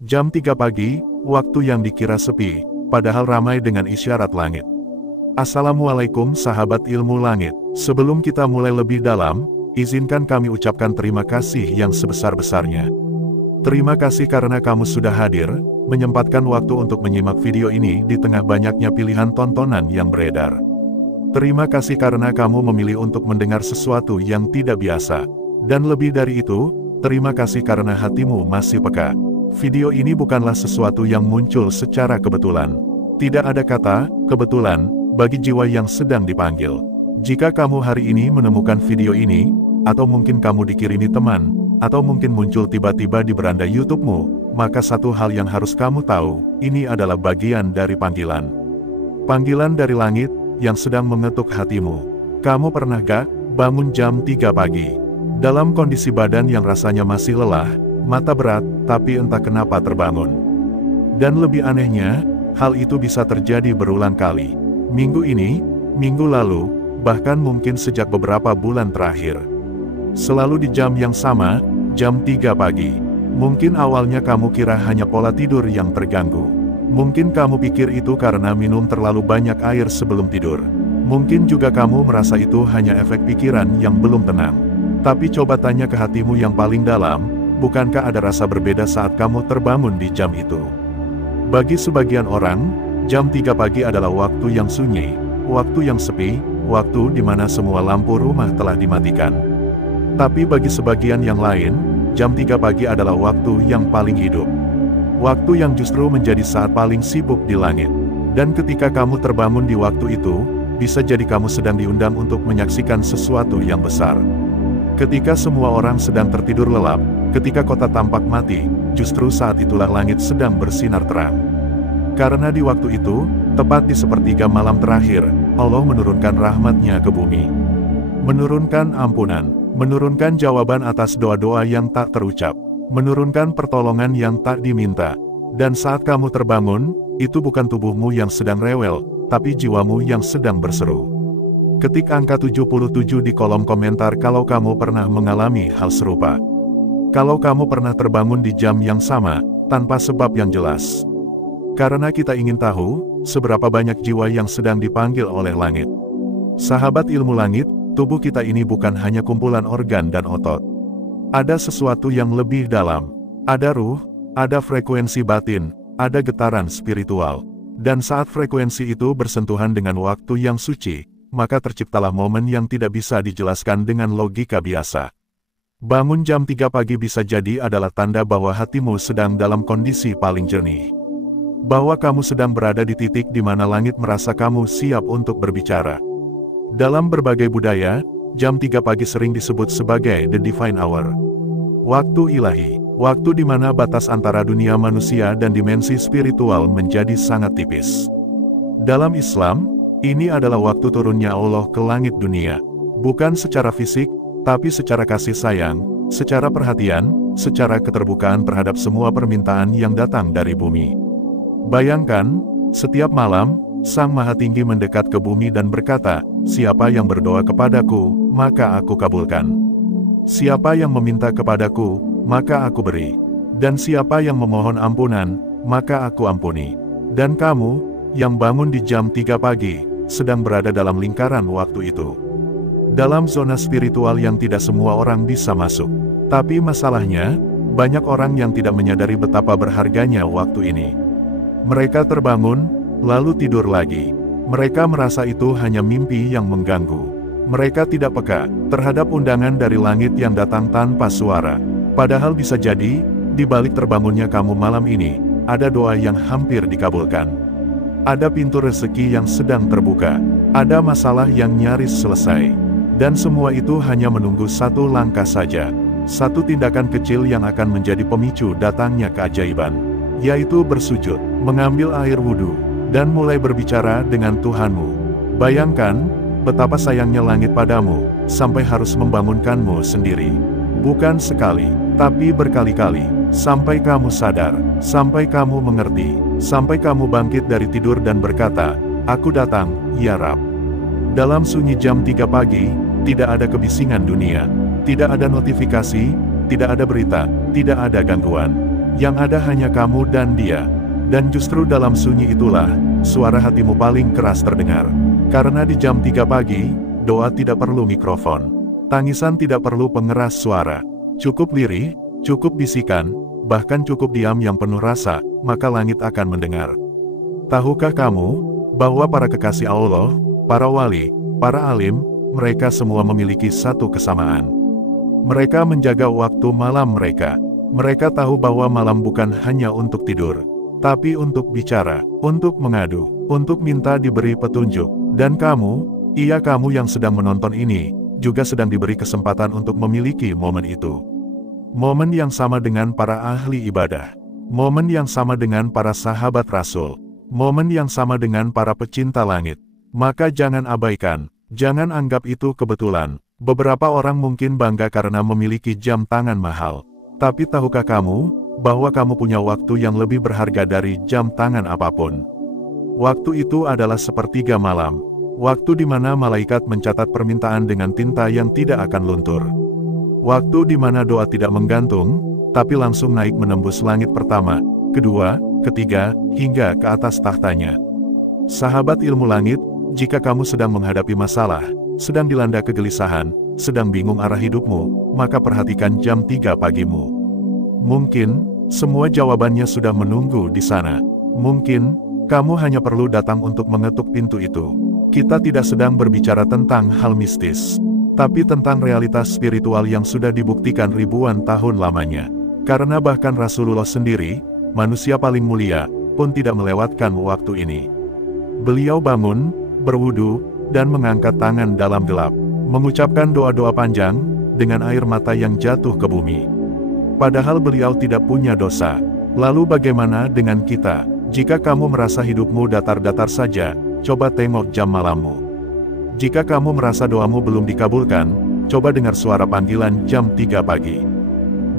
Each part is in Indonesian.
Jam 3 pagi, waktu yang dikira sepi, padahal ramai dengan isyarat langit. Assalamualaikum sahabat ilmu langit. Sebelum kita mulai lebih dalam, izinkan kami ucapkan terima kasih yang sebesar-besarnya. Terima kasih karena kamu sudah hadir, menyempatkan waktu untuk menyimak video ini di tengah banyaknya pilihan tontonan yang beredar. Terima kasih karena kamu memilih untuk mendengar sesuatu yang tidak biasa. Dan lebih dari itu, terima kasih karena hatimu masih peka. Video ini bukanlah sesuatu yang muncul secara kebetulan. Tidak ada kata kebetulan bagi jiwa yang sedang dipanggil. Jika kamu hari ini menemukan video ini, atau mungkin kamu dikirimi teman, atau mungkin muncul tiba-tiba di beranda YouTube-mu, maka satu hal yang harus kamu tahu, ini adalah bagian dari panggilan. Panggilan dari langit yang sedang mengetuk hatimu. Kamu pernah gak bangun jam 3 pagi? Dalam kondisi badan yang rasanya masih lelah, mata berat, tapi entah kenapa terbangun. Dan lebih anehnya, hal itu bisa terjadi berulang kali. Minggu ini, minggu lalu, bahkan mungkin sejak beberapa bulan terakhir. Selalu di jam yang sama, jam 3 pagi. Mungkin awalnya kamu kira hanya pola tidur yang terganggu. Mungkin kamu pikir itu karena minum terlalu banyak air sebelum tidur. Mungkin juga kamu merasa itu hanya efek pikiran yang belum tenang. Tapi coba tanya ke hatimu yang paling dalam, bukankah ada rasa berbeda saat kamu terbangun di jam itu? Bagi sebagian orang, jam 3 pagi adalah waktu yang sunyi, waktu yang sepi, waktu di mana semua lampu rumah telah dimatikan. Tapi bagi sebagian yang lain, jam 3 pagi adalah waktu yang paling hidup. Waktu yang justru menjadi saat paling sibuk di langit. Dan ketika kamu terbangun di waktu itu, bisa jadi kamu sedang diundang untuk menyaksikan sesuatu yang besar. Ketika semua orang sedang tertidur lelap, ketika kota tampak mati, justru saat itulah langit sedang bersinar terang. Karena di waktu itu, tepat di sepertiga malam terakhir, Allah menurunkan rahmat-Nya ke bumi. Menurunkan ampunan, menurunkan jawaban atas doa-doa yang tak terucap, menurunkan pertolongan yang tak diminta. Dan saat kamu terbangun, itu bukan tubuhmu yang sedang rewel, tapi jiwamu yang sedang berseru. Ketik angka 77 di kolom komentar kalau kamu pernah mengalami hal serupa. Kalau kamu pernah terbangun di jam yang sama, tanpa sebab yang jelas. Karena kita ingin tahu, seberapa banyak jiwa yang sedang dipanggil oleh langit. Sahabat ilmu langit, tubuh kita ini bukan hanya kumpulan organ dan otot. Ada sesuatu yang lebih dalam. Ada ruh, ada frekuensi batin, ada getaran spiritual. Dan saat frekuensi itu bersentuhan dengan waktu yang suci, maka terciptalah momen yang tidak bisa dijelaskan dengan logika biasa. Bangun jam 3 pagi bisa jadi adalah tanda bahwa hatimu sedang dalam kondisi paling jernih. Bahwa kamu sedang berada di titik di mana langit merasa kamu siap untuk berbicara. Dalam berbagai budaya, jam 3 pagi sering disebut sebagai the divine hour. Waktu ilahi, waktu di mana batas antara dunia manusia dan dimensi spiritual menjadi sangat tipis. Dalam Islam, ini adalah waktu turunnya Allah ke langit dunia. Bukan secara fisik, tapi secara kasih sayang, secara perhatian, secara keterbukaan terhadap semua permintaan yang datang dari bumi. Bayangkan, setiap malam, Sang Maha Tinggi mendekat ke bumi dan berkata, "Siapa yang berdoa kepadaku, maka aku kabulkan. Siapa yang meminta kepadaku, maka aku beri. Dan siapa yang memohon ampunan, maka aku ampuni." Dan kamu, yang bangun di jam 3 pagi, sedang berada dalam lingkaran waktu itu. Dalam zona spiritual yang tidak semua orang bisa masuk. Tapi masalahnya, banyak orang yang tidak menyadari betapa berharganya waktu ini. Mereka terbangun, lalu tidur lagi. Mereka merasa itu hanya mimpi yang mengganggu. Mereka tidak peka terhadap undangan dari langit yang datang tanpa suara. Padahal bisa jadi, di balik terbangunnya kamu malam ini, ada doa yang hampir dikabulkan. Ada pintu rezeki yang sedang terbuka. Ada masalah yang nyaris selesai. Dan semua itu hanya menunggu satu langkah saja. Satu tindakan kecil yang akan menjadi pemicu datangnya keajaiban. Yaitu bersujud, mengambil air wudhu, dan mulai berbicara dengan Tuhanmu. Bayangkan, betapa sayangnya langit padamu, sampai harus membangunkanmu sendiri. Bukan sekali, tapi berkali-kali. Sampai kamu sadar, sampai kamu mengerti, sampai kamu bangkit dari tidur dan berkata, "Aku datang, ya Rab." Dalam sunyi jam 3 pagi, tidak ada kebisingan dunia, tidak ada notifikasi, tidak ada berita, tidak ada gangguan. Yang ada hanya kamu dan dia. Dan justru dalam sunyi itulah, suara hatimu paling keras terdengar. Karena di jam 3 pagi, doa tidak perlu mikrofon. Tangisan tidak perlu pengeras suara. Cukup lirih, cukup bisikan, bahkan cukup diam yang penuh rasa, maka langit akan mendengar. Tahukah kamu, bahwa para kekasih Allah, para wali, para alim, mereka semua memiliki satu kesamaan. Mereka menjaga waktu malam mereka. Mereka tahu bahwa malam bukan hanya untuk tidur, tapi untuk bicara, untuk mengadu, untuk minta diberi petunjuk. Dan kamu, iya kamu yang sedang menonton ini, juga sedang diberi kesempatan untuk memiliki momen itu. Momen yang sama dengan para ahli ibadah. Momen yang sama dengan para sahabat Rasul. Momen yang sama dengan para pecinta langit. Maka jangan abaikan, jangan anggap itu kebetulan. Beberapa orang mungkin bangga karena memiliki jam tangan mahal. Tapi tahukah kamu, bahwa kamu punya waktu yang lebih berharga dari jam tangan apapun? Waktu itu adalah sepertiga malam. Waktu di mana malaikat mencatat permintaan dengan tinta yang tidak akan luntur. Waktu di mana doa tidak menggantung, tapi langsung naik menembus langit pertama, kedua, ketiga, hingga ke atas tahtanya. Sahabat ilmu langit, jika kamu sedang menghadapi masalah, sedang dilanda kegelisahan, sedang bingung arah hidupmu, maka perhatikan jam 3 pagimu. Mungkin, semua jawabannya sudah menunggu di sana. Mungkin, kamu hanya perlu datang untuk mengetuk pintu itu. Kita tidak sedang berbicara tentang hal mistis, tapi tentang realitas spiritual yang sudah dibuktikan ribuan tahun lamanya. Karena bahkan Rasulullah sendiri, manusia paling mulia, pun tidak melewatkan waktu ini. Beliau bangun, berwudu, dan mengangkat tangan dalam gelap, mengucapkan doa-doa panjang, dengan air mata yang jatuh ke bumi. Padahal beliau tidak punya dosa. Lalu bagaimana dengan kita? Jika kamu merasa hidupmu datar-datar saja, coba tengok jam malammu. Jika kamu merasa doamu belum dikabulkan, coba dengar suara panggilan jam 3 pagi.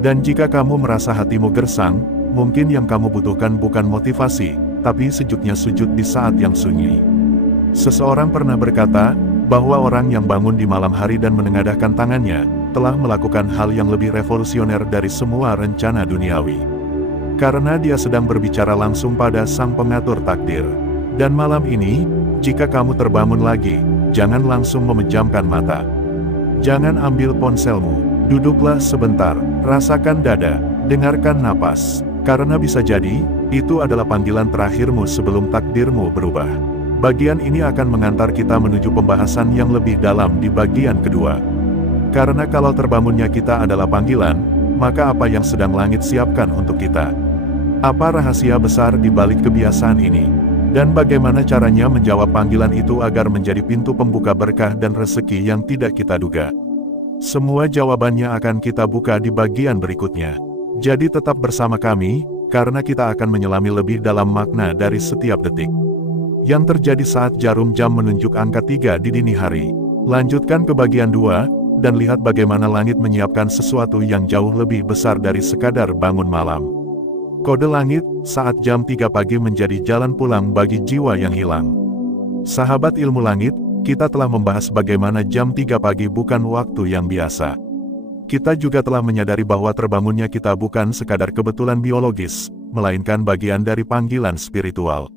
Dan jika kamu merasa hatimu gersang, mungkin yang kamu butuhkan bukan motivasi, tapi sejuknya sujud di saat yang sunyi. Seseorang pernah berkata, bahwa orang yang bangun di malam hari dan menengadahkan tangannya, telah melakukan hal yang lebih revolusioner dari semua rencana duniawi. Karena dia sedang berbicara langsung pada sang pengatur takdir. Dan malam ini, jika kamu terbangun lagi, jangan langsung memejamkan mata. Jangan ambil ponselmu, duduklah sebentar, rasakan dada, dengarkan napas. Karena bisa jadi, itu adalah panggilan terakhirmu sebelum takdirmu berubah. Bagian ini akan mengantar kita menuju pembahasan yang lebih dalam di bagian kedua. Karena kalau terbangunnya kita adalah panggilan, maka apa yang sedang langit siapkan untuk kita? Apa rahasia besar di balik kebiasaan ini? Dan bagaimana caranya menjawab panggilan itu agar menjadi pintu pembuka berkah dan rezeki yang tidak kita duga? Semua jawabannya akan kita buka di bagian berikutnya. Jadi tetap bersama kami, karena kita akan menyelami lebih dalam makna dari setiap detik yang terjadi saat jarum jam menunjuk angka 3 di dini hari. Lanjutkan ke bagian 2, dan lihat bagaimana langit menyiapkan sesuatu yang jauh lebih besar dari sekadar bangun malam. Kode langit, saat jam 3 pagi menjadi jalan pulang bagi jiwa yang hilang. Sahabat ilmu langit, kita telah membahas bagaimana jam 3 pagi bukan waktu yang biasa. Kita juga telah menyadari bahwa terbangunnya kita bukan sekadar kebetulan biologis, melainkan bagian dari panggilan spiritual.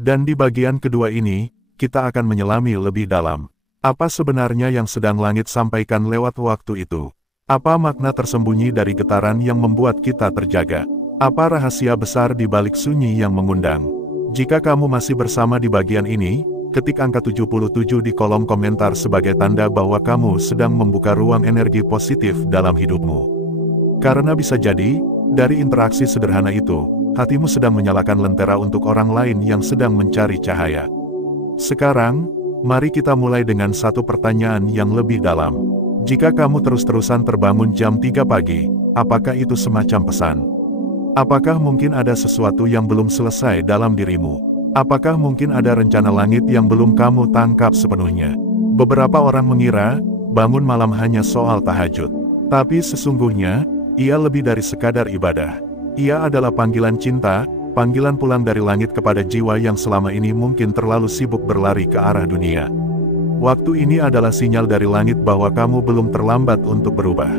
Dan di bagian kedua ini, kita akan menyelami lebih dalam. Apa sebenarnya yang sedang langit sampaikan lewat waktu itu? Apa makna tersembunyi dari getaran yang membuat kita terjaga? Apa rahasia besar di balik sunyi yang mengundang? Jika kamu masih bersama di bagian ini, ketik angka 77 di kolom komentar sebagai tanda bahwa kamu sedang membuka ruang energi positif dalam hidupmu. Karena bisa jadi, dari interaksi sederhana itu, hatimu sedang menyalakan lentera untuk orang lain yang sedang mencari cahaya. Sekarang, mari kita mulai dengan satu pertanyaan yang lebih dalam. Jika kamu terus-terusan terbangun jam 3 pagi, apakah itu semacam pesan? Apakah mungkin ada sesuatu yang belum selesai dalam dirimu? Apakah mungkin ada rencana langit yang belum kamu tangkap sepenuhnya? Beberapa orang mengira, bangun malam hanya soal tahajud. Tapi sesungguhnya, ia lebih dari sekadar ibadah. Ia adalah panggilan cinta, panggilan pulang dari langit kepada jiwa yang selama ini mungkin terlalu sibuk berlari ke arah dunia. Waktu ini adalah sinyal dari langit bahwa kamu belum terlambat untuk berubah.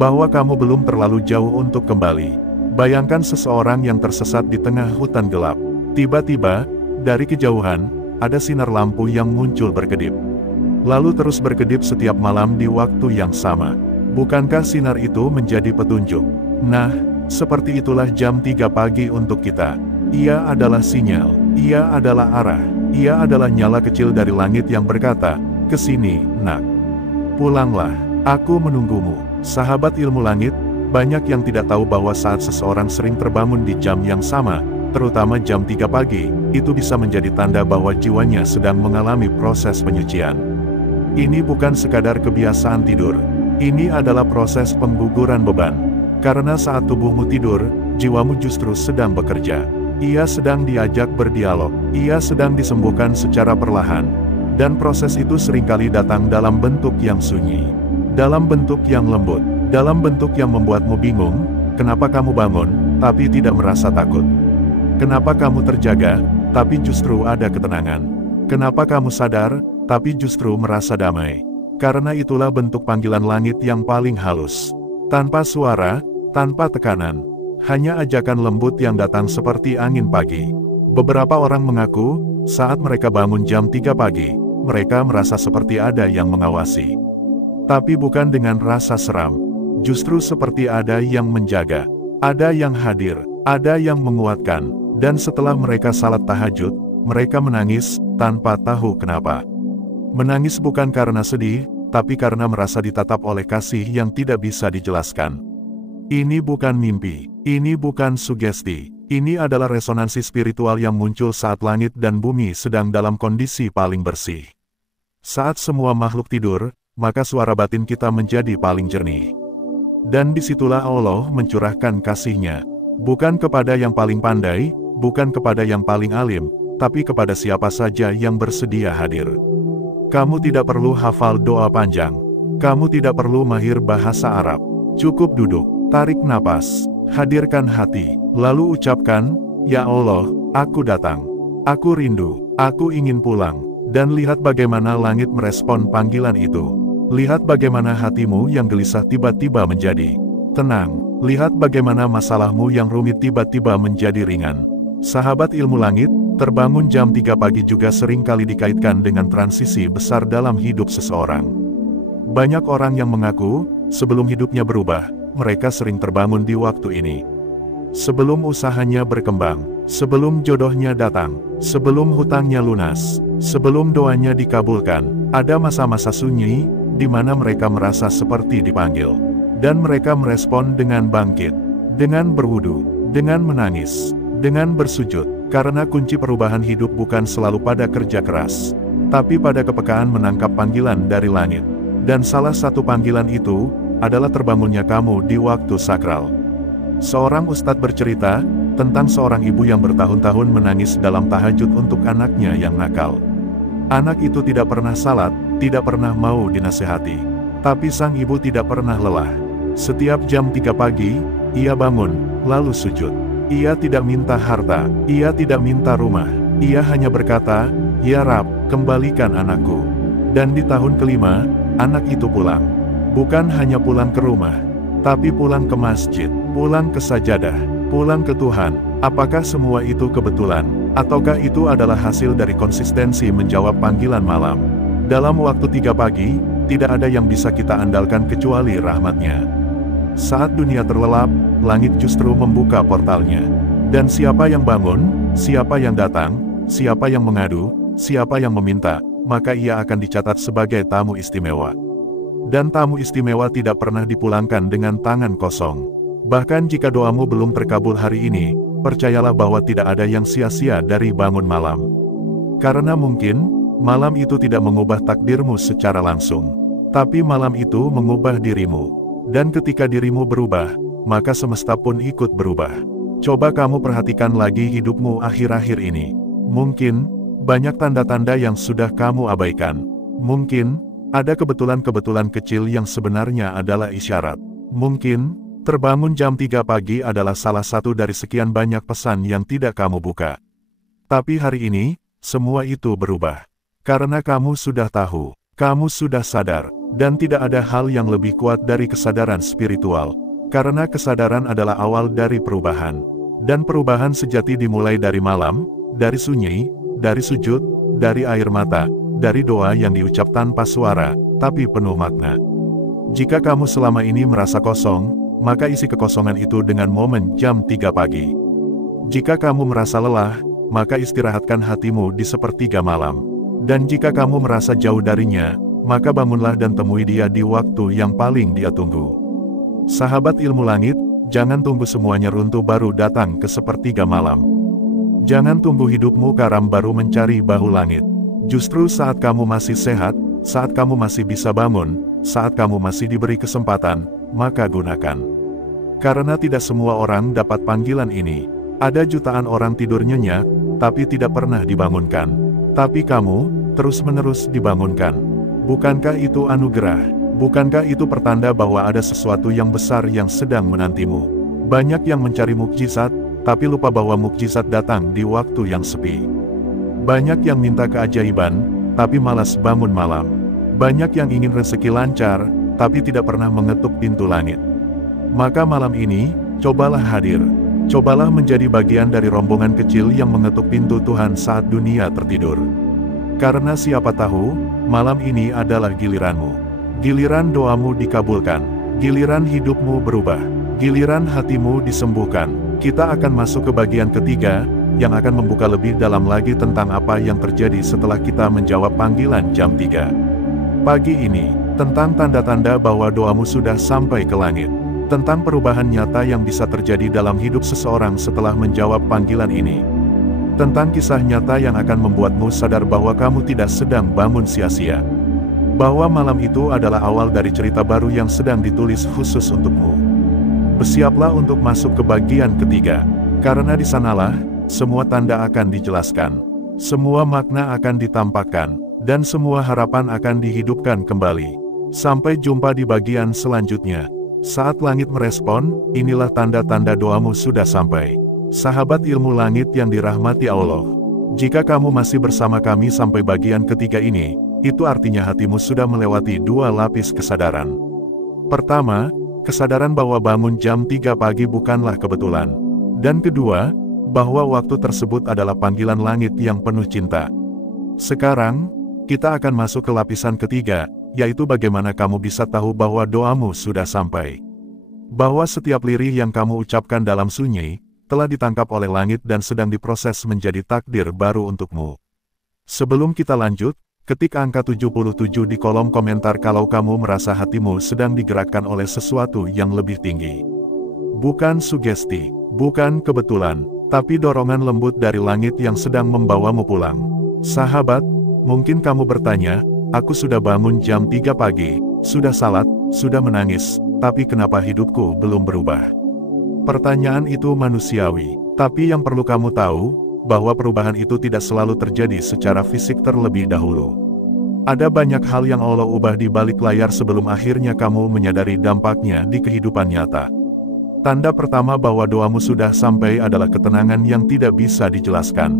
Bahwa kamu belum terlalu jauh untuk kembali. Bayangkan seseorang yang tersesat di tengah hutan gelap. Tiba-tiba, dari kejauhan, ada sinar lampu yang muncul berkedip. Lalu terus berkedip setiap malam di waktu yang sama. Bukankah sinar itu menjadi petunjuk? Nah, seperti itulah jam 3 pagi untuk kita. Ia adalah sinyal, ia adalah arah, ia adalah nyala kecil dari langit yang berkata, "Kesini, nak. Pulanglah, aku menunggumu." Sahabat ilmu langit, banyak yang tidak tahu bahwa saat seseorang sering terbangun di jam yang sama, terutama jam 3 pagi, itu bisa menjadi tanda bahwa jiwanya sedang mengalami proses penyucian. Ini bukan sekadar kebiasaan tidur. Ini adalah proses pengguguran beban. Karena saat tubuhmu tidur, jiwamu justru sedang bekerja. Ia sedang diajak berdialog. Ia sedang disembuhkan secara perlahan. Dan proses itu seringkali datang dalam bentuk yang sunyi. Dalam bentuk yang lembut. Dalam bentuk yang membuatmu bingung, kenapa kamu bangun, tapi tidak merasa takut. Kenapa kamu terjaga, tapi justru ada ketenangan. Kenapa kamu sadar, tapi justru merasa damai. Karena itulah bentuk panggilan langit yang paling halus. Tanpa suara, tanpa tekanan. Hanya ajakan lembut yang datang seperti angin pagi. Beberapa orang mengaku, saat mereka bangun jam 3 pagi, mereka merasa seperti ada yang mengawasi. Tapi bukan dengan rasa seram. Justru seperti ada yang menjaga. Ada yang hadir. Ada yang menguatkan. Dan setelah mereka salat tahajud, mereka menangis, tanpa tahu kenapa. Menangis bukan karena sedih, tapi karena merasa ditatap oleh kasih yang tidak bisa dijelaskan. Ini bukan mimpi, ini bukan sugesti, ini adalah resonansi spiritual yang muncul saat langit dan bumi sedang dalam kondisi paling bersih. Saat semua makhluk tidur, maka suara batin kita menjadi paling jernih. Dan disitulah Allah mencurahkan kasih-Nya, bukan kepada yang paling pandai, bukan kepada yang paling alim, tapi kepada siapa saja yang bersedia hadir. Kamu tidak perlu hafal doa panjang. Kamu tidak perlu mahir bahasa Arab. Cukup duduk, tarik napas, hadirkan hati, lalu ucapkan, "Ya Allah, aku datang. Aku rindu, aku ingin pulang." Dan lihat bagaimana langit merespon panggilan itu. Lihat bagaimana hatimu yang gelisah tiba-tiba menjadi tenang. Lihat bagaimana masalahmu yang rumit tiba-tiba menjadi ringan. Sahabat ilmu langit, terbangun jam 3 pagi juga sering kali dikaitkan dengan transisi besar dalam hidup seseorang. Banyak orang yang mengaku, sebelum hidupnya berubah, mereka sering terbangun di waktu ini. Sebelum usahanya berkembang, sebelum jodohnya datang, sebelum hutangnya lunas, sebelum doanya dikabulkan, ada masa-masa sunyi, di mana mereka merasa seperti dipanggil. Dan mereka merespon dengan bangkit, dengan berwudu, dengan menangis, dengan bersujud. Karena kunci perubahan hidup bukan selalu pada kerja keras, tapi pada kepekaan menangkap panggilan dari langit. Dan salah satu panggilan itu, adalah terbangunnya kamu di waktu sakral. Seorang ustadz bercerita, tentang seorang ibu yang bertahun-tahun menangis dalam tahajud untuk anaknya yang nakal. Anak itu tidak pernah salat, tidak pernah mau dinasehati. Tapi sang ibu tidak pernah lelah. Setiap jam 3 pagi, ia bangun, lalu sujud. Ia tidak minta harta, ia tidak minta rumah. Ia hanya berkata, "Ya Rab, kembalikan anakku." Dan di tahun kelima, anak itu pulang. Bukan hanya pulang ke rumah, tapi pulang ke masjid, pulang ke sajadah, pulang ke Tuhan. Apakah semua itu kebetulan? Ataukah itu adalah hasil dari konsistensi menjawab panggilan malam? Dalam waktu 3 pagi, tidak ada yang bisa kita andalkan kecuali rahmat-Nya. Saat dunia terlelap, langit justru membuka portalnya. Dan siapa yang bangun, siapa yang datang, siapa yang mengadu, siapa yang meminta, maka ia akan dicatat sebagai tamu istimewa. Dan tamu istimewa tidak pernah dipulangkan dengan tangan kosong. Bahkan jika doamu belum terkabul hari ini, percayalah bahwa tidak ada yang sia-sia dari bangun malam. Karena mungkin, malam itu tidak mengubah takdirmu secara langsung. Tapi malam itu mengubah dirimu. Dan ketika dirimu berubah, maka semesta pun ikut berubah. Coba kamu perhatikan lagi hidupmu akhir-akhir ini. Mungkin, banyak tanda-tanda yang sudah kamu abaikan. Mungkin, ada kebetulan-kebetulan kecil yang sebenarnya adalah isyarat. Mungkin, terbangun jam 3 pagi adalah salah satu dari sekian banyak pesan yang tidak kamu buka. Tapi hari ini, semua itu berubah. Karena kamu sudah tahu, kamu sudah sadar, dan tidak ada hal yang lebih kuat dari kesadaran spiritual. Karena kesadaran adalah awal dari perubahan. Dan perubahan sejati dimulai dari malam, dari sunyi, dari sujud, dari air mata, dari doa yang diucap tanpa suara, tapi penuh makna. Jika kamu selama ini merasa kosong, maka isi kekosongan itu dengan momen jam 3 pagi. Jika kamu merasa lelah, maka istirahatkan hatimu di sepertiga malam. Dan jika kamu merasa jauh darinya, maka bangunlah dan temui dia di waktu yang paling dia tunggu. Sahabat ilmu langit, jangan tunggu semuanya runtuh baru datang ke sepertiga malam. Jangan tunggu hidupmu karam baru mencari bahu langit. Justru saat kamu masih sehat, saat kamu masih bisa bangun, saat kamu masih diberi kesempatan, maka gunakan. Karena tidak semua orang dapat panggilan ini. Ada jutaan orang tidur nyenyak, tapi tidak pernah dibangunkan. Tapi kamu, terus-menerus dibangunkan. Bukankah itu anugerah? Bukankah itu pertanda bahwa ada sesuatu yang besar yang sedang menantimu? Banyak yang mencari mukjizat, tapi lupa bahwa mukjizat datang di waktu yang sepi. Banyak yang minta keajaiban, tapi malas bangun malam. Banyak yang ingin rezeki lancar, tapi tidak pernah mengetuk pintu langit. Maka malam ini, cobalah hadir. Cobalah menjadi bagian dari rombongan kecil yang mengetuk pintu Tuhan saat dunia tertidur. Karena siapa tahu, malam ini adalah giliranmu. Giliran doamu dikabulkan. Giliran hidupmu berubah. Giliran hatimu disembuhkan. Kita akan masuk ke bagian ketiga, yang akan membuka lebih dalam lagi tentang apa yang terjadi setelah kita menjawab panggilan jam 3 pagi ini, tentang tanda-tanda bahwa doamu sudah sampai ke langit. Tentang perubahan nyata yang bisa terjadi dalam hidup seseorang setelah menjawab panggilan ini. Tentang kisah nyata yang akan membuatmu sadar bahwa kamu tidak sedang bangun sia-sia. Bahwa malam itu adalah awal dari cerita baru yang sedang ditulis khusus untukmu. Bersiaplah untuk masuk ke bagian ketiga, karena di sanalah semua tanda akan dijelaskan, semua makna akan ditampakkan, dan semua harapan akan dihidupkan kembali. Sampai jumpa di bagian selanjutnya. Saat langit merespon, inilah tanda-tanda doamu sudah sampai. Sahabat ilmu langit yang dirahmati Allah, jika kamu masih bersama kami sampai bagian ketiga ini, itu artinya hatimu sudah melewati 2 lapis kesadaran. Pertama, kesadaran bahwa bangun jam 3 pagi bukanlah kebetulan. Dan kedua, bahwa waktu tersebut adalah panggilan langit yang penuh cinta. Sekarang, kita akan masuk ke lapisan ketiga, yaitu bagaimana kamu bisa tahu bahwa doamu sudah sampai. Bahwa setiap lirih yang kamu ucapkan dalam sunyi, telah ditangkap oleh langit dan sedang diproses menjadi takdir baru untukmu. Sebelum kita lanjut, ketik angka 77 di kolom komentar kalau kamu merasa hatimu sedang digerakkan oleh sesuatu yang lebih tinggi. Bukan sugesti, bukan kebetulan, tapi dorongan lembut dari langit yang sedang membawamu pulang. Sahabat, mungkin kamu bertanya, aku sudah bangun jam 3 pagi, sudah salat, sudah menangis, tapi kenapa hidupku belum berubah? Pertanyaan itu manusiawi, tapi yang perlu kamu tahu, bahwa perubahan itu tidak selalu terjadi secara fisik terlebih dahulu. Ada banyak hal yang Allah ubah di balik layar sebelum akhirnya kamu menyadari dampaknya di kehidupan nyata. Tanda pertama bahwa doamu sudah sampai adalah ketenangan yang tidak bisa dijelaskan.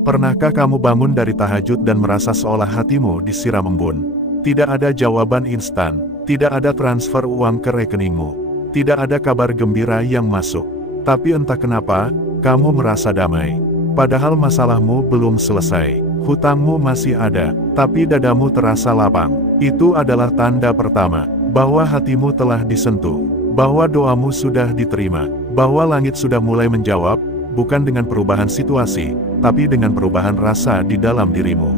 Pernahkah kamu bangun dari tahajud dan merasa seolah hatimu disiram embun? Tidak ada jawaban instan, tidak ada transfer uang ke rekeningmu, tidak ada kabar gembira yang masuk. Tapi entah kenapa, kamu merasa damai. Padahal masalahmu belum selesai, hutangmu masih ada, tapi dadamu terasa lapang. Itu adalah tanda pertama, bahwa hatimu telah disentuh, bahwa doamu sudah diterima, bahwa langit sudah mulai menjawab, bukan dengan perubahan situasi, tapi dengan perubahan rasa di dalam dirimu.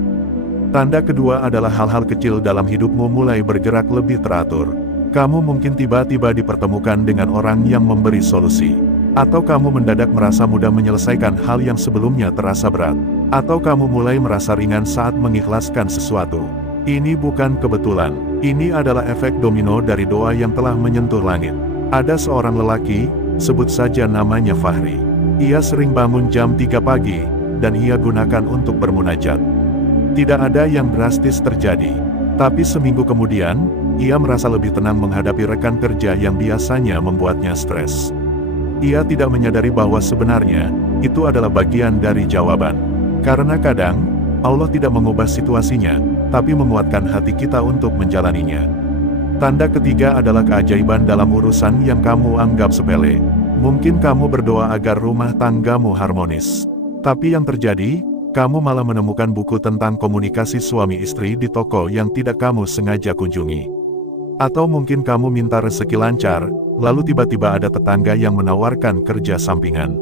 Tanda kedua adalah hal-hal kecil dalam hidupmu mulai bergerak lebih teratur. Kamu mungkin tiba-tiba dipertemukan dengan orang yang memberi solusi. Atau kamu mendadak merasa mudah menyelesaikan hal yang sebelumnya terasa berat. Atau kamu mulai merasa ringan saat mengikhlaskan sesuatu. Ini bukan kebetulan. Ini adalah efek domino dari doa yang telah menyentuh langit. Ada seorang lelaki, sebut saja namanya Fahri. Ia sering bangun jam 3 pagi, dan ia gunakan untuk bermunajat. Tidak ada yang drastis terjadi. Tapi seminggu kemudian, ia merasa lebih tenang menghadapi rekan kerja yang biasanya membuatnya stres. Ia tidak menyadari bahwa sebenarnya, itu adalah bagian dari jawaban. Karena kadang, Allah tidak mengubah situasinya, tapi menguatkan hati kita untuk menjalaninya. Tanda ketiga adalah keajaiban dalam urusan yang kamu anggap sepele. Mungkin kamu berdoa agar rumah tanggamu harmonis. Tapi yang terjadi, kamu malah menemukan buku tentang komunikasi suami istri di toko yang tidak kamu sengaja kunjungi. Atau mungkin kamu minta rezeki lancar, lalu tiba-tiba ada tetangga yang menawarkan kerja sampingan.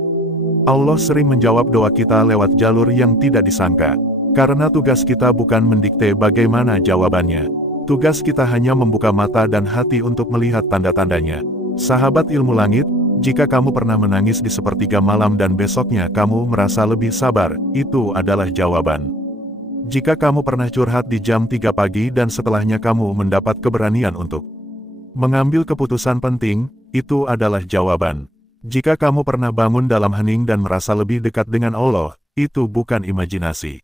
Allah sering menjawab doa kita lewat jalur yang tidak disangka. Karena tugas kita bukan mendikte bagaimana jawabannya. Tugas kita hanya membuka mata dan hati untuk melihat tanda-tandanya. Sahabat ilmu langit, jika kamu pernah menangis di sepertiga malam dan besoknya kamu merasa lebih sabar, itu adalah jawaban. Jika kamu pernah curhat di jam 3 pagi dan setelahnya kamu mendapat keberanian untuk mengambil keputusan penting, itu adalah jawaban. Jika kamu pernah bangun dalam hening dan merasa lebih dekat dengan Allah, itu bukan imajinasi.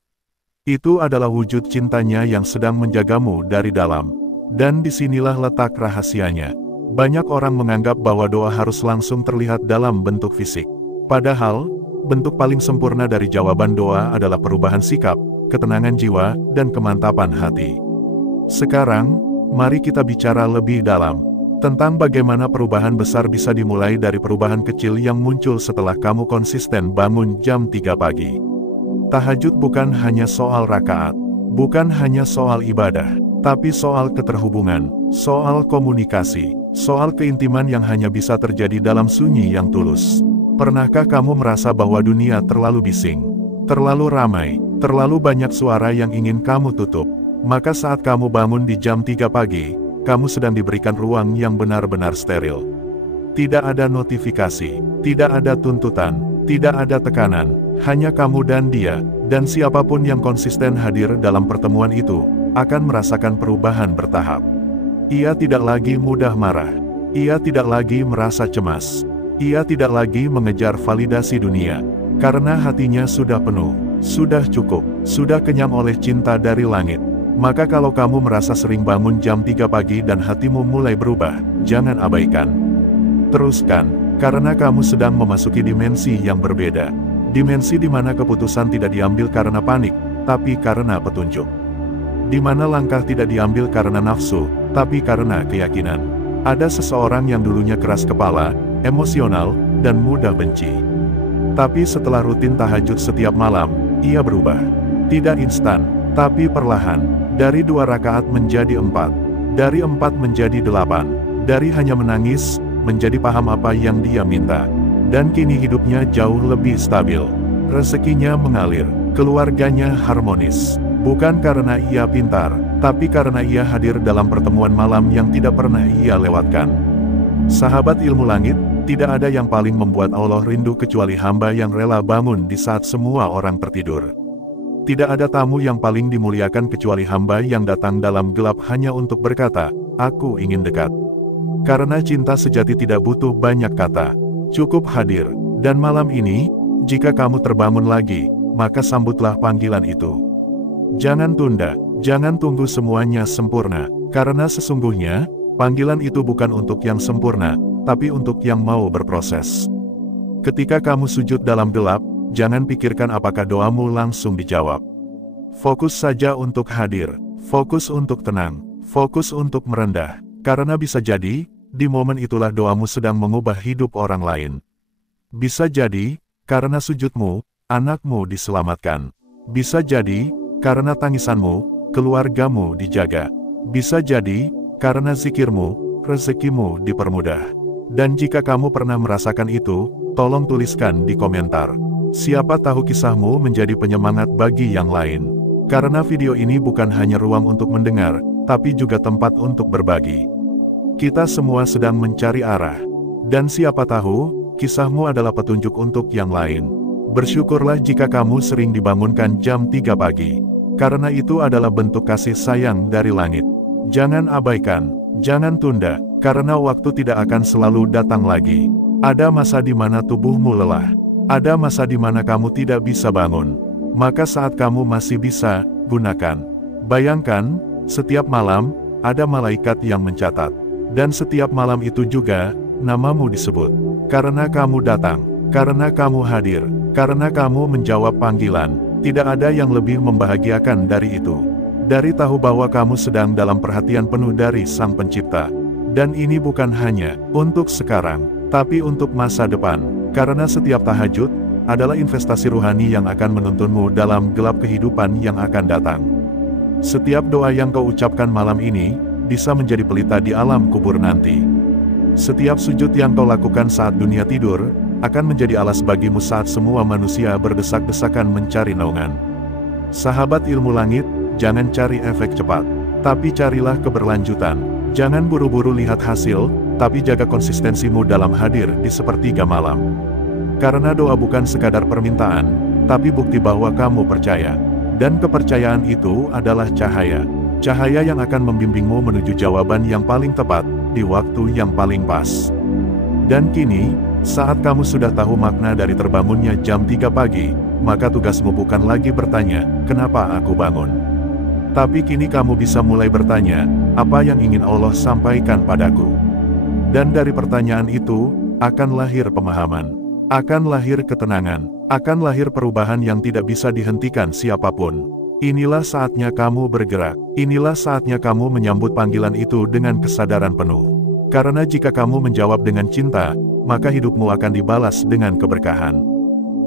Itu adalah wujud cintanya yang sedang menjagamu dari dalam. Dan disinilah letak rahasianya. Banyak orang menganggap bahwa doa harus langsung terlihat dalam bentuk fisik. Padahal, bentuk paling sempurna dari jawaban doa adalah perubahan sikap, ketenangan jiwa, dan kemantapan hati. Sekarang, mari kita bicara lebih dalam tentang bagaimana perubahan besar bisa dimulai dari perubahan kecil yang muncul setelah kamu konsisten bangun jam 3 pagi. Tahajud bukan hanya soal rakaat, bukan hanya soal ibadah, tapi soal keterhubungan, soal komunikasi, soal keintiman yang hanya bisa terjadi dalam sunyi yang tulus. Pernahkah kamu merasa bahwa dunia terlalu bising, terlalu ramai, terlalu banyak suara yang ingin kamu tutup? Maka saat kamu bangun di jam 3 pagi, kamu sedang diberikan ruang yang benar-benar steril. Tidak ada notifikasi, tidak ada tuntutan, tidak ada tekanan, hanya kamu dan dia, dan siapapun yang konsisten hadir dalam pertemuan itu, akan merasakan perubahan bertahap. Ia tidak lagi mudah marah. Ia tidak lagi merasa cemas. Ia tidak lagi mengejar validasi dunia, karena hatinya sudah penuh, sudah cukup, sudah kenyang oleh cinta dari langit. Maka kalau kamu merasa sering bangun jam 3 pagi dan hatimu mulai berubah, jangan abaikan. Teruskan, karena kamu sedang memasuki dimensi yang berbeda. Dimensi di mana keputusan tidak diambil karena panik, tapi karena petunjuk. Di mana langkah tidak diambil karena nafsu, tapi karena keyakinan. Ada seseorang yang dulunya keras kepala, emosional, dan mudah benci. Tapi setelah rutin tahajud setiap malam, ia berubah. Tidak instan, tapi perlahan. Dari 2 rakaat menjadi 4. Dari 4 menjadi 8. Dari hanya menangis, menjadi paham apa yang dia minta. Dan kini hidupnya jauh lebih stabil. Rezekinya mengalir, keluarganya harmonis. Bukan karena ia pintar, tapi karena ia hadir dalam pertemuan malam yang tidak pernah ia lewatkan. Sahabat ilmu langit, tidak ada yang paling membuat Allah rindu kecuali hamba yang rela bangun di saat semua orang tertidur. Tidak ada tamu yang paling dimuliakan kecuali hamba yang datang dalam gelap hanya untuk berkata, "Aku ingin dekat." Karena cinta sejati tidak butuh banyak kata. Cukup hadir, dan malam ini, jika kamu terbangun lagi, maka sambutlah panggilan itu. Jangan tunda, jangan tunggu semuanya sempurna, karena sesungguhnya, panggilan itu bukan untuk yang sempurna, tapi untuk yang mau berproses. Ketika kamu sujud dalam gelap, jangan pikirkan apakah doamu langsung dijawab. Fokus saja untuk hadir, fokus untuk tenang, fokus untuk merendah, karena bisa jadi, di momen itulah doamu sedang mengubah hidup orang lain. Bisa jadi, karena sujudmu, anakmu diselamatkan. Bisa jadi, karena tangisanmu, keluargamu dijaga. Bisa jadi, karena zikirmu, rezekimu dipermudah. Dan jika kamu pernah merasakan itu, tolong tuliskan di komentar. Siapa tahu kisahmu menjadi penyemangat bagi yang lain. Karena video ini bukan hanya ruang untuk mendengar, tapi juga tempat untuk berbagi. Kita semua sedang mencari arah. Dan siapa tahu, kisahmu adalah petunjuk untuk yang lain. Bersyukurlah jika kamu sering dibangunkan jam 3 pagi. Karena itu adalah bentuk kasih sayang dari langit. Jangan abaikan, jangan tunda, karena waktu tidak akan selalu datang lagi. Ada masa di mana tubuhmu lelah. Ada masa di mana kamu tidak bisa bangun. Maka saat kamu masih bisa, gunakan. Bayangkan, setiap malam, ada malaikat yang mencatat. Dan setiap malam itu juga, namamu disebut. Karena kamu datang, karena kamu hadir, karena kamu menjawab panggilan, tidak ada yang lebih membahagiakan dari itu. Dari tahu bahwa kamu sedang dalam perhatian penuh dari Sang Pencipta. Dan ini bukan hanya untuk sekarang, tapi untuk masa depan. Karena setiap tahajud adalah investasi ruhani yang akan menuntunmu dalam gelap kehidupan yang akan datang. Setiap doa yang kau ucapkan malam ini, bisa menjadi pelita di alam kubur nanti. Setiap sujud yang kau lakukan saat dunia tidur, akan menjadi alas bagimu saat semua manusia berdesak-desakan mencari naungan. Sahabat ilmu langit, jangan cari efek cepat, tapi carilah keberlanjutan. Jangan buru-buru lihat hasil, tapi jaga konsistensimu dalam hadir di sepertiga malam. Karena doa bukan sekadar permintaan, tapi bukti bahwa kamu percaya. Dan kepercayaan itu adalah cahaya. Cahaya yang akan membimbingmu menuju jawaban yang paling tepat, di waktu yang paling pas. Dan kini, saat kamu sudah tahu makna dari terbangunnya jam 3 pagi, maka tugasmu bukan lagi bertanya, kenapa aku bangun? Tapi kini kamu bisa mulai bertanya, apa yang ingin Allah sampaikan padaku? Dan dari pertanyaan itu, akan lahir pemahaman. Akan lahir ketenangan, akan lahir perubahan yang tidak bisa dihentikan siapapun. Inilah saatnya kamu bergerak, inilah saatnya kamu menyambut panggilan itu dengan kesadaran penuh. Karena jika kamu menjawab dengan cinta, maka hidupmu akan dibalas dengan keberkahan.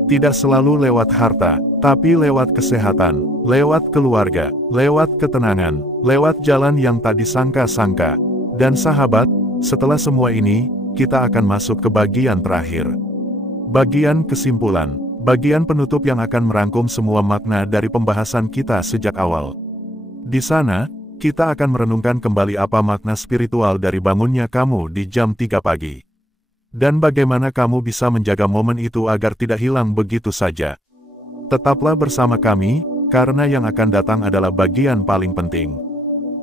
Tidak selalu lewat harta, tapi lewat kesehatan, lewat keluarga, lewat ketenangan, lewat jalan yang tak disangka-sangka. Dan sahabat, setelah semua ini, kita akan masuk ke bagian terakhir. Bagian kesimpulan, bagian penutup yang akan merangkum semua makna dari pembahasan kita sejak awal. Di sana, kita akan merenungkan kembali apa makna spiritual dari bangunnya kamu di jam 3 pagi. Dan bagaimana kamu bisa menjaga momen itu agar tidak hilang begitu saja. Tetaplah bersama kami, karena yang akan datang adalah bagian paling penting.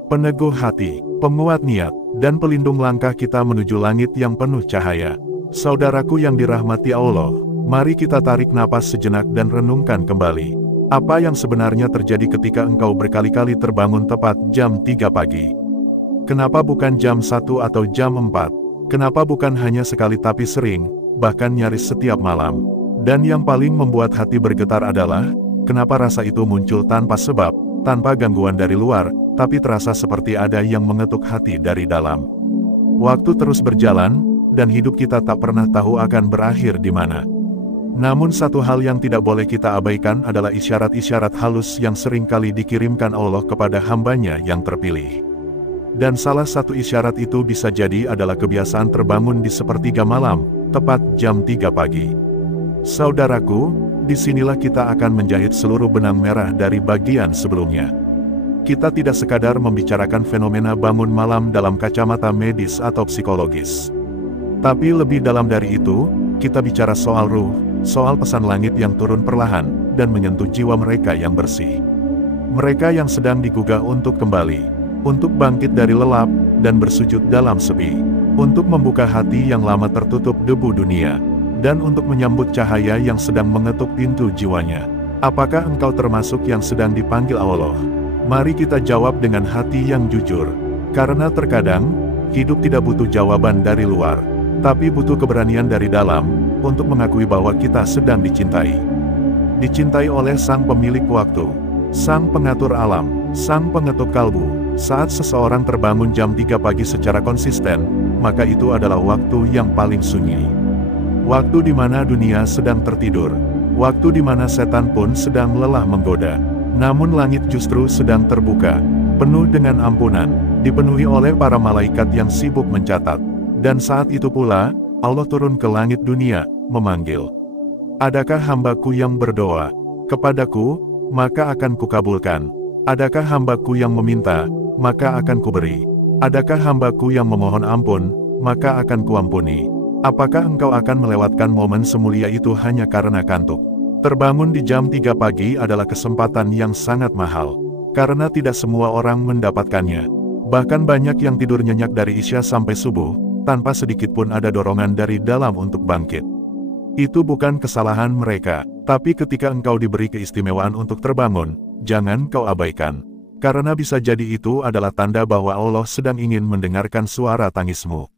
Peneguh hati, penguat niat, dan pelindung langkah kita menuju langit yang penuh cahaya. Saudaraku yang dirahmati Allah, mari kita tarik napas sejenak dan renungkan kembali. Apa yang sebenarnya terjadi ketika engkau berkali-kali terbangun tepat jam 3 pagi? Kenapa bukan jam 1 atau jam 4? Kenapa bukan hanya sekali tapi sering, bahkan nyaris setiap malam? Dan yang paling membuat hati bergetar adalah, kenapa rasa itu muncul tanpa sebab, tanpa gangguan dari luar, tapi terasa seperti ada yang mengetuk hati dari dalam. Waktu terus berjalan, dan hidup kita tak pernah tahu akan berakhir di mana. Namun satu hal yang tidak boleh kita abaikan adalah isyarat-isyarat halus yang seringkali dikirimkan Allah kepada hambanya yang terpilih. Dan salah satu isyarat itu bisa jadi adalah kebiasaan terbangun di sepertiga malam, tepat jam 3 pagi. Saudaraku, disinilah kita akan menjahit seluruh benang merah dari bagian sebelumnya. Kita tidak sekadar membicarakan fenomena bangun malam dalam kacamata medis atau psikologis. Tapi lebih dalam dari itu, kita bicara soal ruh, soal pesan langit yang turun perlahan, dan menyentuh jiwa mereka yang bersih. Mereka yang sedang digugah untuk kembali, untuk bangkit dari lelap, dan bersujud dalam sepi, untuk membuka hati yang lama tertutup debu dunia, dan untuk menyambut cahaya yang sedang mengetuk pintu jiwanya. Apakah engkau termasuk yang sedang dipanggil Allah? Mari kita jawab dengan hati yang jujur, karena terkadang, hidup tidak butuh jawaban dari luar, tapi butuh keberanian dari dalam, untuk mengakui bahwa kita sedang dicintai. Dicintai oleh Sang Pemilik Waktu, Sang Pengatur Alam, Sang Pengetuk Kalbu. Saat seseorang terbangun jam 3 pagi secara konsisten, maka itu adalah waktu yang paling sunyi. Waktu di mana dunia sedang tertidur, waktu di mana setan pun sedang lelah menggoda. Namun langit justru sedang terbuka, penuh dengan ampunan, dipenuhi oleh para malaikat yang sibuk mencatat. Dan saat itu pula, Allah turun ke langit dunia, memanggil. Adakah hambaku yang berdoa kepadaku, maka akan kukabulkan. Adakah hambaku yang meminta, maka akan kuberi. Adakah hambaku yang memohon ampun, maka akan kuampuni. Apakah engkau akan melewatkan momen semulia itu hanya karena kantuk? Terbangun di jam 3 pagi adalah kesempatan yang sangat mahal, karena tidak semua orang mendapatkannya. Bahkan banyak yang tidur nyenyak dari isya sampai subuh, tanpa sedikit pun ada dorongan dari dalam untuk bangkit. Itu bukan kesalahan mereka, tapi ketika engkau diberi keistimewaan untuk terbangun, jangan kau abaikan. Karena bisa jadi itu adalah tanda bahwa Allah sedang ingin mendengarkan suara tangismu.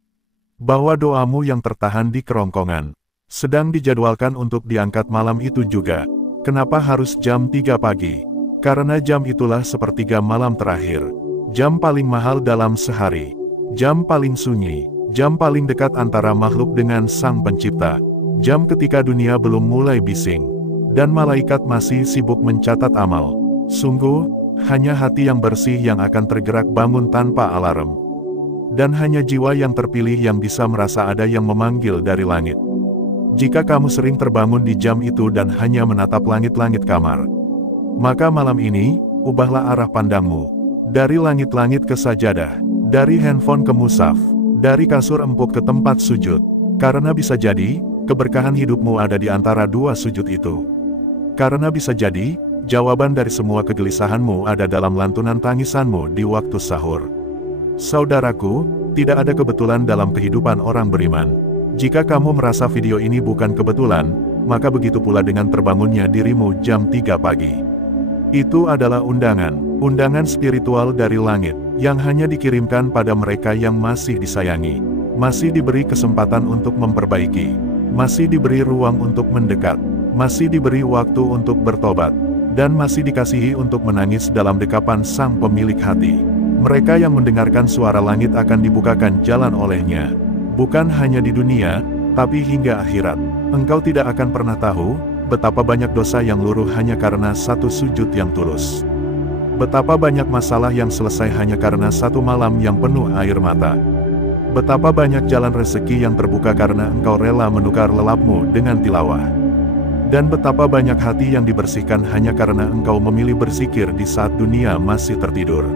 Bahwa doamu yang tertahan di kerongkongan, sedang dijadwalkan untuk diangkat malam itu juga. Kenapa harus jam 3 pagi? Karena jam itulah sepertiga malam terakhir. Jam paling mahal dalam sehari. Jam paling sunyi. Jam paling dekat antara makhluk dengan Sang Pencipta. Jam ketika dunia belum mulai bising. Dan malaikat masih sibuk mencatat amal. Sungguh, hanya hati yang bersih yang akan tergerak bangun tanpa alarm. Dan hanya jiwa yang terpilih yang bisa merasa ada yang memanggil dari langit. Jika kamu sering terbangun di jam itu dan hanya menatap langit-langit kamar, maka malam ini, ubahlah arah pandangmu. Dari langit-langit ke sajadah, dari handphone ke mushaf, dari kasur empuk ke tempat sujud. Karena bisa jadi, keberkahan hidupmu ada di antara dua sujud itu. Karena bisa jadi, jawaban dari semua kegelisahanmu ada dalam lantunan tangisanmu di waktu sahur. Saudaraku, tidak ada kebetulan dalam kehidupan orang beriman. Jika kamu merasa video ini bukan kebetulan, maka begitu pula dengan terbangunnya dirimu jam 3 pagi. Itu adalah undangan spiritual dari langit, yang hanya dikirimkan pada mereka yang masih disayangi, masih diberi kesempatan untuk memperbaiki, masih diberi ruang untuk mendekat, masih diberi waktu untuk bertobat, dan masih dikasihi untuk menangis dalam dekapan Sang Pemilik hati. Mereka yang mendengarkan suara langit akan dibukakan jalan olehnya, bukan hanya di dunia, tapi hingga akhirat. Engkau tidak akan pernah tahu betapa banyak dosa yang luruh hanya karena satu sujud yang tulus. Betapa banyak masalah yang selesai hanya karena satu malam yang penuh air mata. Betapa banyak jalan rezeki yang terbuka karena engkau rela menukar lelapmu dengan tilawah. Dan betapa banyak hati yang dibersihkan hanya karena engkau memilih berzikir di saat dunia masih tertidur.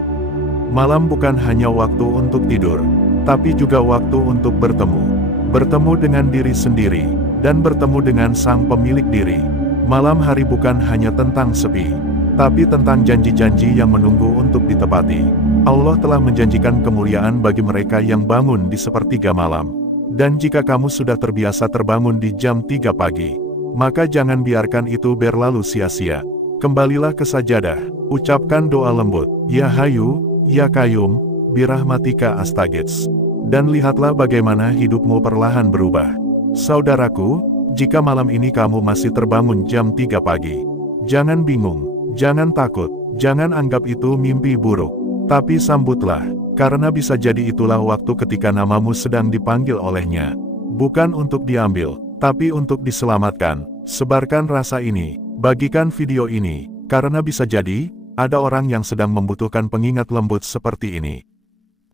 Malam bukan hanya waktu untuk tidur, tapi juga waktu untuk bertemu. Bertemu dengan diri sendiri, dan bertemu dengan Sang Pemilik diri. Malam hari bukan hanya tentang sepi, tapi tentang janji-janji yang menunggu untuk ditepati. Allah telah menjanjikan kemuliaan bagi mereka yang bangun di sepertiga malam. Dan jika kamu sudah terbiasa terbangun di jam 3 pagi, maka jangan biarkan itu berlalu sia-sia. Kembalilah ke sajadah, ucapkan doa lembut, Ya Hayu, Ya Qayyum, birahmatika astaghits. Dan lihatlah bagaimana hidupmu perlahan berubah. Saudaraku, jika malam ini kamu masih terbangun jam 3 pagi, jangan bingung, jangan takut, jangan anggap itu mimpi buruk. Tapi sambutlah, karena bisa jadi itulah waktu ketika namamu sedang dipanggil olehnya. Bukan untuk diambil, tapi untuk diselamatkan. Sebarkan rasa ini, bagikan video ini, karena bisa jadi, ada orang yang sedang membutuhkan pengingat lembut seperti ini.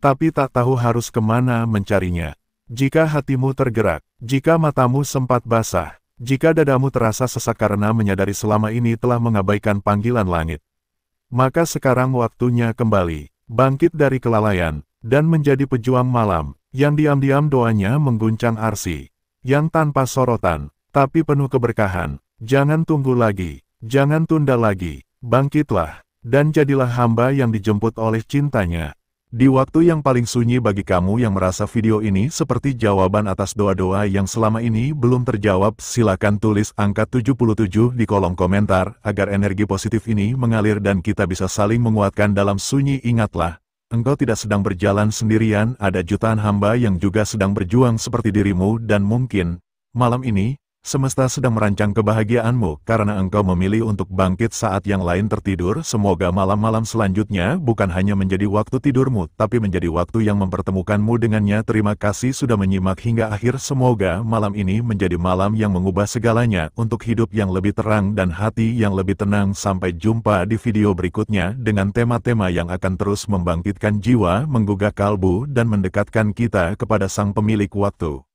Tapi tak tahu harus kemana mencarinya. Jika hatimu tergerak, jika matamu sempat basah, jika dadamu terasa sesak karena menyadari selama ini telah mengabaikan panggilan langit, maka sekarang waktunya kembali, bangkit dari kelalaian, dan menjadi pejuang malam, yang diam-diam doanya mengguncang arsy, yang tanpa sorotan, tapi penuh keberkahan. Jangan tunggu lagi, jangan tunda lagi, bangkitlah, dan jadilah hamba yang dijemput oleh cintanya. Di waktu yang paling sunyi bagi kamu yang merasa video ini seperti jawaban atas doa-doa yang selama ini belum terjawab, silakan tulis angka 77 di kolom komentar, agar energi positif ini mengalir dan kita bisa saling menguatkan dalam sunyi. Ingatlah, engkau tidak sedang berjalan sendirian, ada jutaan hamba yang juga sedang berjuang seperti dirimu dan mungkin, malam ini, semesta sedang merancang kebahagiaanmu karena engkau memilih untuk bangkit saat yang lain tertidur. Semoga malam-malam selanjutnya bukan hanya menjadi waktu tidurmu, tapi menjadi waktu yang mempertemukanmu dengannya. Terima kasih sudah menyimak hingga akhir. Semoga malam ini menjadi malam yang mengubah segalanya untuk hidup yang lebih terang dan hati yang lebih tenang. Sampai jumpa di video berikutnya dengan tema-tema yang akan terus membangkitkan jiwa, menggugah kalbu, dan mendekatkan kita kepada Sang Pemilik Waktu.